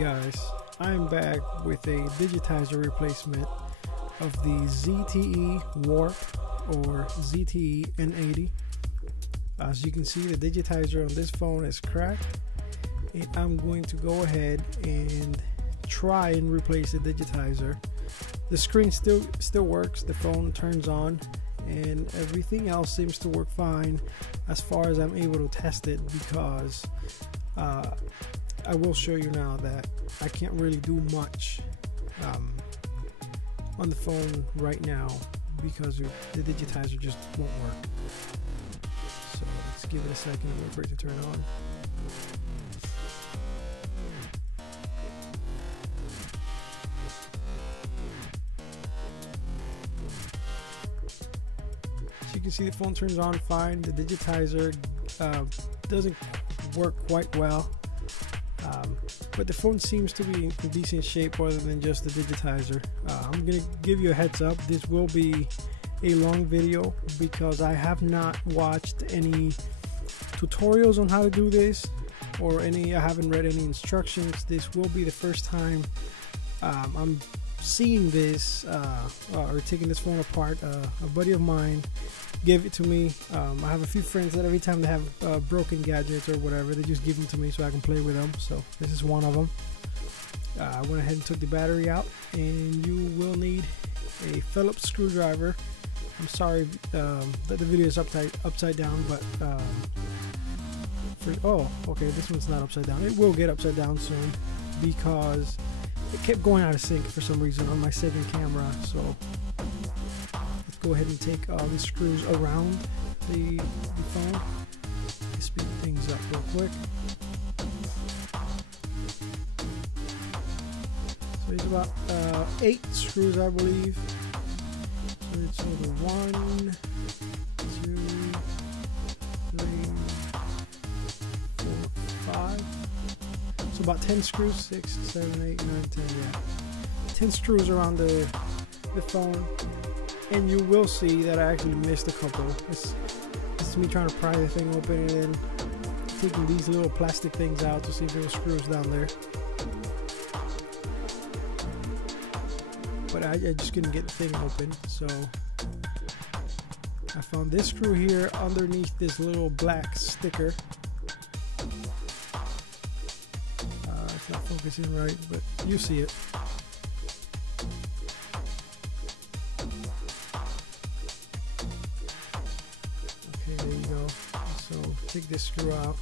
guys, I'm back with a digitizer replacement of the ZTE Warp or ZTE N860. As you can see, the digitizer on this phone is cracked, and I'm going to go ahead and try and replace the digitizer. The screen still works, the phone turns on, and everything else seems to work fine as far as I'm able to test it, because I will show you now that I can't really do much on the phone right now because the digitizer just won't work. So let's give it a second and wait for it to turn on. So you can see the phone turns on fine. The digitizer doesn't work quite well. But the phone seems to be in decent shape other than just the digitizer. I'm going to give you a heads up, this will be a long video because I have not watched any tutorials on how to do this, or I haven't read any instructions. This will be the first time I'm seeing this or taking this phone apart. A buddy of mine gave it to me. I have a few friends that every time they have broken gadgets or whatever, they just give them to me so I can play with them. So this is one of them. I went ahead and took the battery out, and you will need a Phillips screwdriver. I'm sorry that the video is upside down, but okay, this one's not upside down. It will get upside down soon because it kept going out of sync for some reason on my second camera. So let's go ahead and take all the screws around the phone. Let's speed things up real quick. So it's about 8 screws, I believe. So it's over 1, 2, 3, 4, 5. So about 10 screws, 6, 7, 8, 9, 10, yeah. 10 screws around the phone, and you will see that I actually missed a couple. This is me trying to pry the thing open and then taking these little plastic things out to see if there were screws down there. But I just couldn't get the thing open, so I found this screw here underneath this little black sticker. It's not focusing right, but you see it. Okay, there you go. So take this screw out.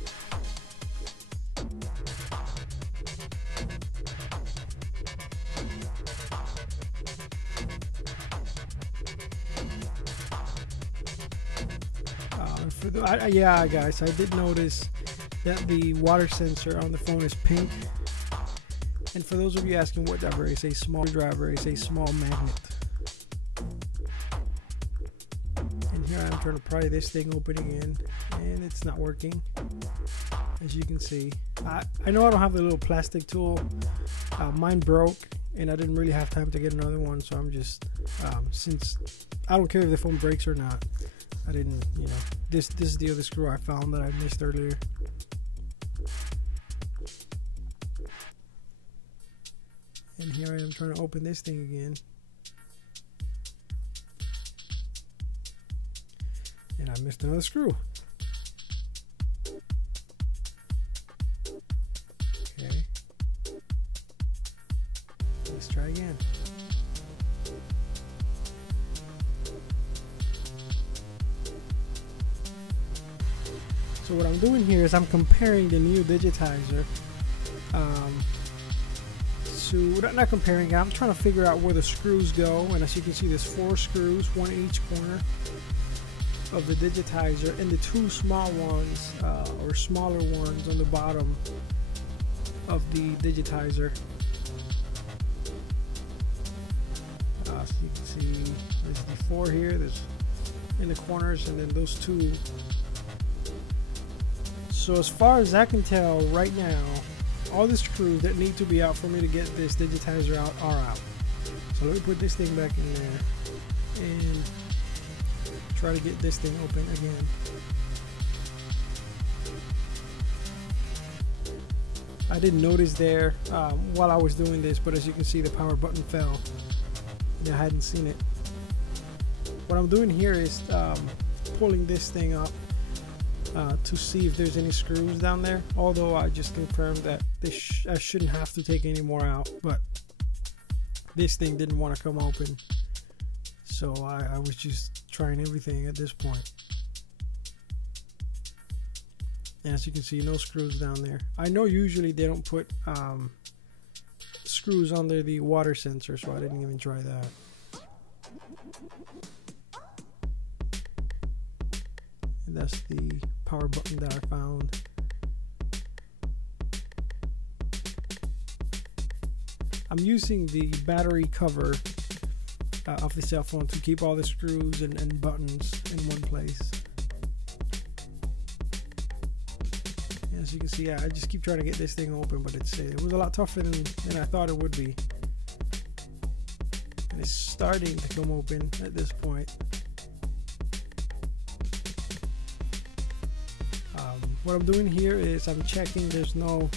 Yeah, guys, I did notice that the water sensor on the phone is pink. And for those of you asking what driver is, a small driver, is a small magnet. And here I am trying to pry this thing open again, and it's not working, as you can see. I know I don't have the little plastic tool. Mine broke, and I didn't really have time to get another one, so I'm just, since I don't care if the phone breaks or not, I didn't, this is the other screw I found that I missed earlier. And here I am trying to open this thing again. And I missed another screw. Okay. Let's try again. So what I'm doing here is I'm comparing the new digitizer not comparing, I'm trying to figure out where the screws go, and as you can see there's 4 screws, 1 in each corner of the digitizer, and the 2 small ones or smaller ones on the bottom of the digitizer. So you can see there's the 4 here, there's in the corners, and then those 2. So as far as I can tell right now, all the screws that need to be out for me to get this digitizer out are out. So let me put this thing back in there and try to get this thing open again. I didn't notice there while I was doing this, but as you can see, the power button fell. I hadn't seen it. What I'm doing here is pulling this thing up to see if there's any screws down there, although I just confirmed that I shouldn't have to take any more out, but this thing didn't want to come open, so I was just trying everything at this point. And as you can see, no screws down there. I know usually they don't put screws under the water sensor, so I didn't even try that. And that's the power button that I found. I'm using the battery cover of the cell phone to keep all the screws and buttons in one place. As you can see, I just keep trying to get this thing open, but it was a lot tougher than I thought it would be. And it's starting to come open at this point. What I'm doing here is I'm checking there's no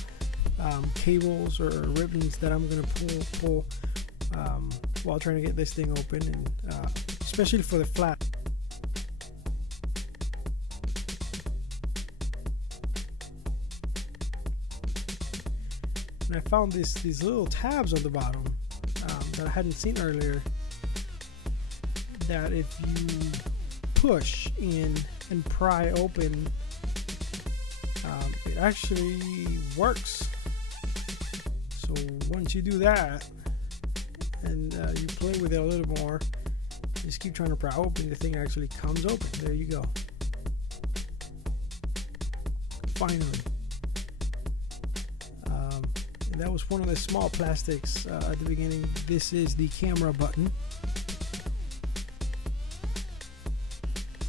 cables or ribbons that I'm going to pull while trying to get this thing open, and especially for the flat. And I found these little tabs on the bottom that I hadn't seen earlier, that if you push in and pry open, it actually works. So once you do that and you play with it a little more, just keep trying to pry open, the thing actually comes open. There you go. Finally. And that was one of the small plastics at the beginning. This is the camera button.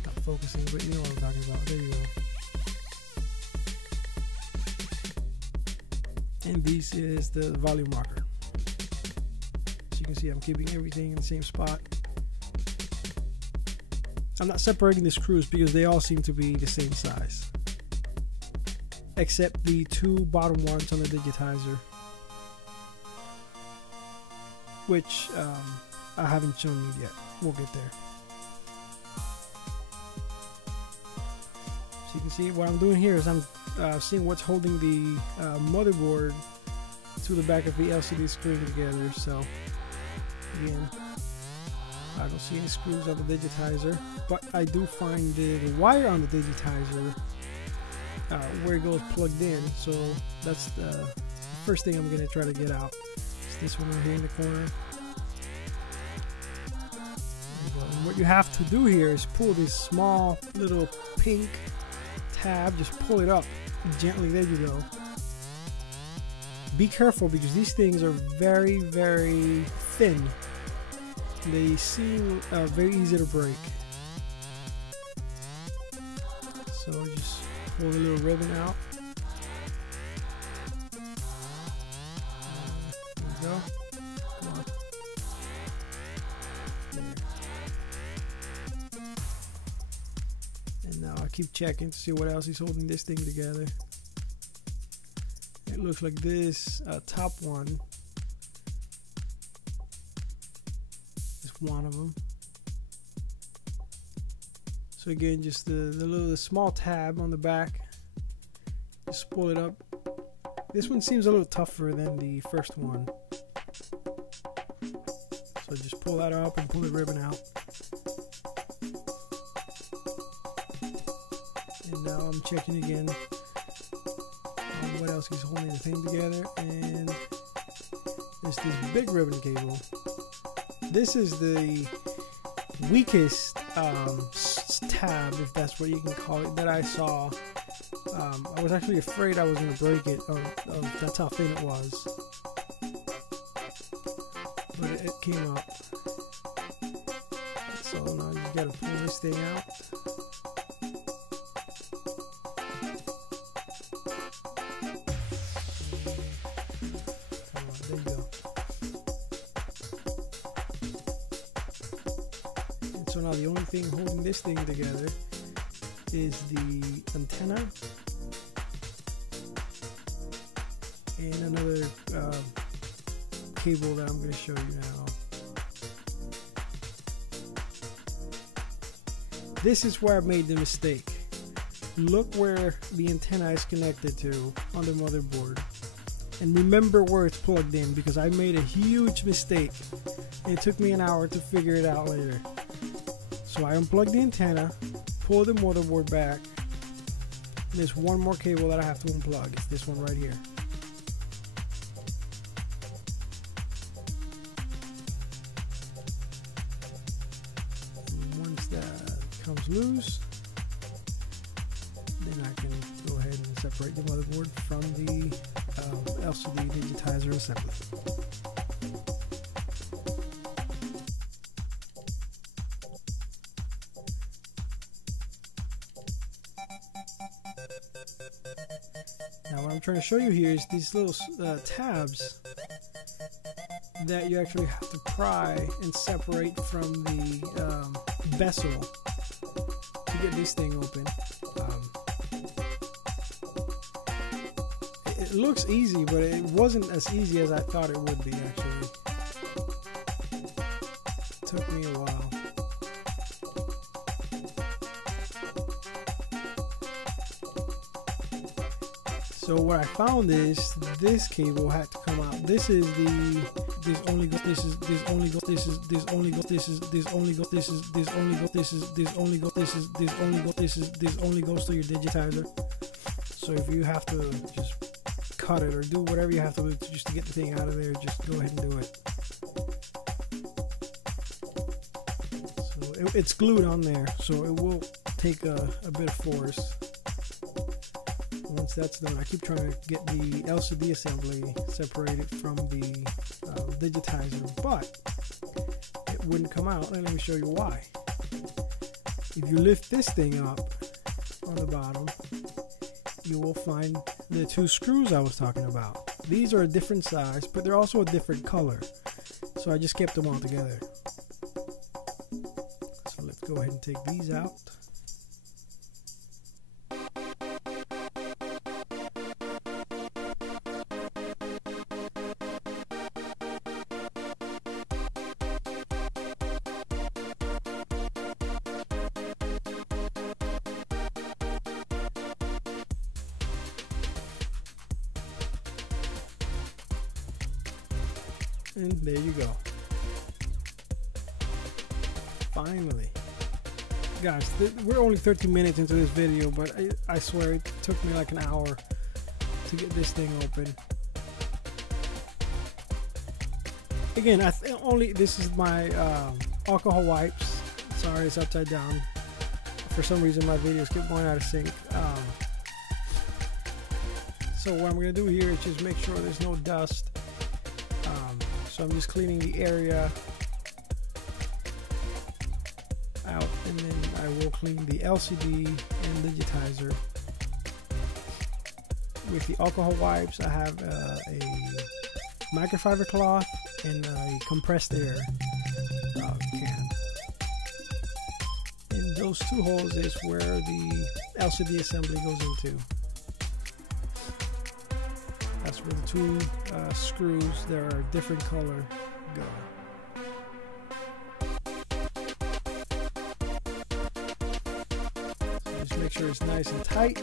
Not focusing, but you know what I'm talking about. There you go. And this is the volume rocker. As you can see, I'm keeping everything in the same spot. I'm not separating the screws because they all seem to be the same size, except the two bottom ones on the Digitizer, which I haven't shown you yet. We'll get there. So you can see what I'm doing here is I'm seeing what's holding the motherboard to the back of the LCD screen together. So again, I don't see any screws on the Digitizer, but I do find the wire on the Digitizer where it goes plugged in. So that's the first thing I'm going to try to get out. It's this one right here in the corner. And what you have to do here is pull this small little pink tab, just pull it up gently. There you go. Be careful because these things are very, very thin. They seem very easy to break. So just pull a little ribbon out. There we go. Come on. There. And now I keep checking to see what else is holding this thing together. It looks like this top one is one of them. So again, just the small tab on the back. Just pull it up. This one seems a little tougher than the first one. So just pull that up and pull the ribbon out. And now I'm checking again on what else is holding the thing together. And there's this big ribbon cable. This is the weakest tab, if that's what you can call it, that I saw. I was actually afraid I was going to break it. That's how thin it was. But it came up. So now you got to pull this thing out. There you go. And so now the only thing holding this thing together is the antenna and another cable that I'm going to show you now. This is where I made the mistake. Look where the antenna is connected to on the motherboard, and remember where it's plugged in, because I made a huge mistake. It took me an hour to figure it out later. So I unplugged the antenna, pulled the motherboard back. There's one more cable that I have to unplug. It's this one right here. And once that comes loose, then I can go ahead and separate the motherboard from the LCD digitizer assembly. Now what I'm trying to show you here is these little tabs that you actually have to pry and separate from the vessel to get this thing open. It looks easy, but it wasn't as easy as I thought it would be, actually. It took me a while. So what I found is this cable had to come out. This is only goes to your digitizer. So if you have to just cut it or do whatever you have to do just to get the thing out of there, just go ahead and do it. So it's glued on there, so it will take a bit of force. Once that's done, I keep trying to get the LCD assembly separated from the digitizer, but it wouldn't come out, and let me show you why. If you lift this thing up on the bottom, you will find the two screws I was talking about. These are a different size, but they're also a different color, so I just kept them all together. So let's go ahead and take these out. And there you go. Finally. Guys, we're only 13 minutes into this video, but I swear it took me like an hour to get this thing open. Again, this is my alcohol wipes. Sorry, it's upside down. For some reason my videos keep going out of sync. So what I'm going to do here is just make sure there's no dust. So I'm just cleaning the area out, and then I will clean the LCD and digitizer with the alcohol wipes. I have a microfiber cloth and a compressed air can. And those two holes is where the LCD assembly goes into. That's where the two screws that are different color go. So just make sure it's nice and tight.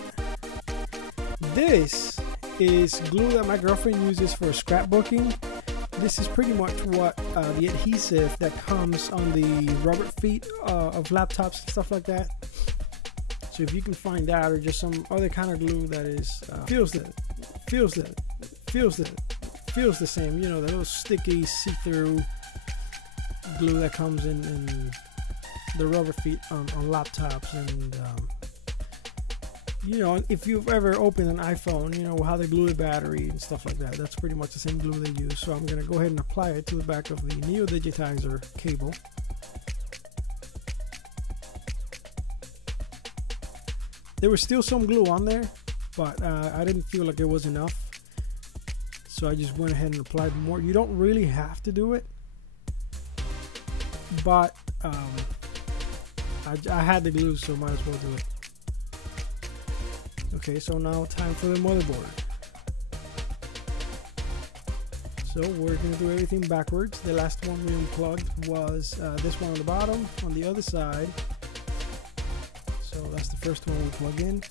This is glue that my girlfriend uses for scrapbooking. This is pretty much what the adhesive that comes on the rubber feet of laptops and stuff like that. So if you can find that, or just some other kind of glue that is feels the same, you know, the little sticky see-through glue that comes in the rubber feet on laptops. And you know, if you've ever opened an iPhone, you know how they glue the battery and stuff like that. That's pretty much the same glue they use. So I'm going to go ahead and apply it to the back of the Neo Digitizer cable. There was still some glue on there, but I didn't feel like it was enough. So I just went ahead and applied more. You don't really have to do it, but I had the glue, so might as well do it. Okay, so now time for the motherboard. So we're going to do everything backwards. The last one we unplugged was this one on the bottom on the other side. So that's the first one we plug in.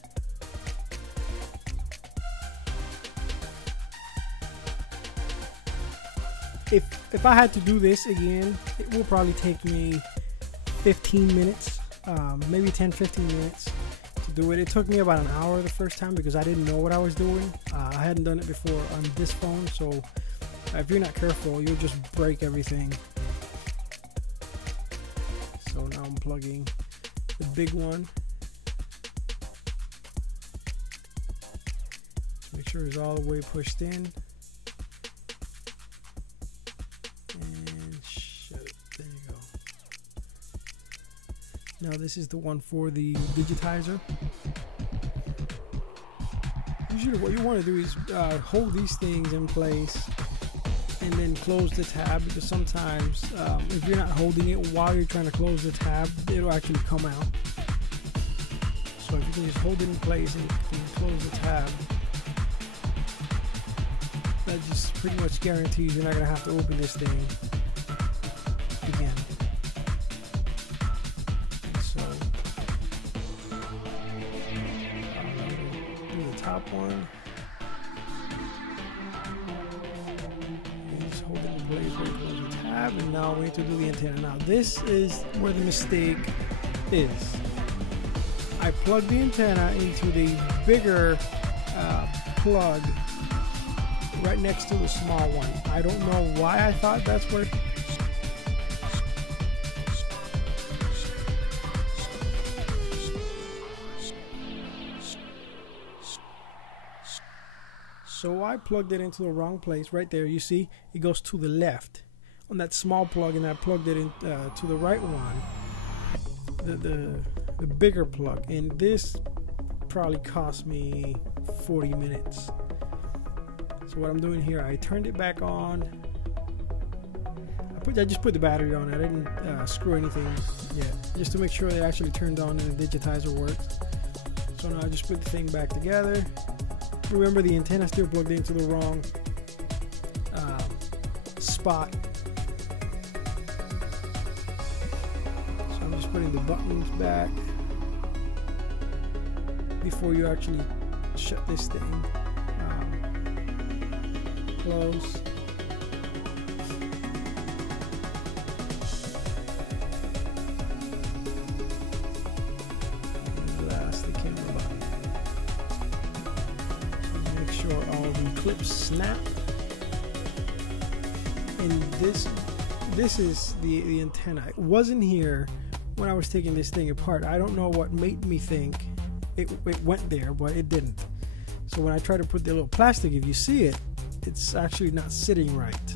If I had to do this again, it will probably take me 15 minutes, maybe 10-15 minutes to do it. It took me about an hour the first time because I didn't know what I was doing. I hadn't done it before on this phone, so if you're not careful, you'll just break everything. So now I'm plugging the big one. Make sure it's all the way pushed in. And shut it. There you go. Now this is the one for the digitizer. Usually what you want to do is hold these things in place and then close the tab, because sometimes if you're not holding it while you're trying to close the tab, it'll actually come out. So if you can just hold it in place and close the tab, that just pretty much guarantees you're not going to have to open this thing again. So do the top one. And just hold it in place where you close the tab, and now we need to do the antenna. Now this is where the mistake is. I plugged the antenna into the bigger plug right next to the small one. I don't know why I thought that's where. So I plugged it into the wrong place right there. You see, it goes to the left on that small plug, and I plugged it in to the right one, the bigger plug, and this probably cost me 40 minutes. So what I'm doing here, I turned it back on. I just put the battery on. I didn't screw anything yet, just to make sure it actually turned on and the digitizer works. So now I just put the thing back together. Remember, the antenna still plugged into the wrong spot. So I'm just putting the buttons back before you actually shut this thing. Close. And last, the camera button. Make sure all the clips snap. And this is the antenna. It wasn't here when I was taking this thing apart. I don't know what made me think it went there, but it didn't. So when I try to put the little plastic, if you see it, it's actually not sitting right.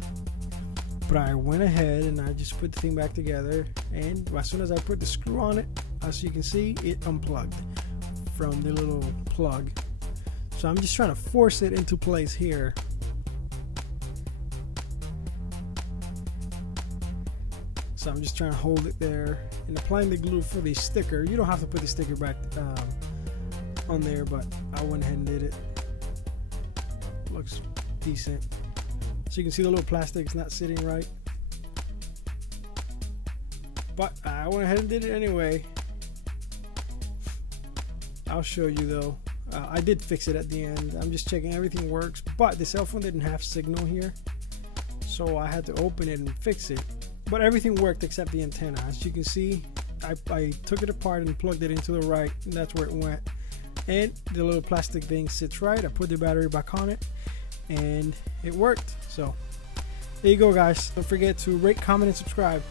But I went ahead and I just put the thing back together, and as soon as I put the screw on it, as you can see, it unplugged from the little plug. So I'm just trying to force it into place here. So I'm just trying to hold it there and applying the glue for the sticker. You don't have to put the sticker back on there, but I went ahead and did it. Looks decent. So you can see the little plastic is not sitting right, but I went ahead and did it anyway. I'll show you though. I did fix it at the end. I'm just checking everything works, but the cell phone didn't have signal here, so I had to open it and fix it. But everything worked except the antenna. As you can see, I took it apart and plugged it into the right, and that's where it went. And the little plastic thing sits right. I put the battery back on it, and it worked. So there you go, guys. Don't forget to rate, comment, and subscribe.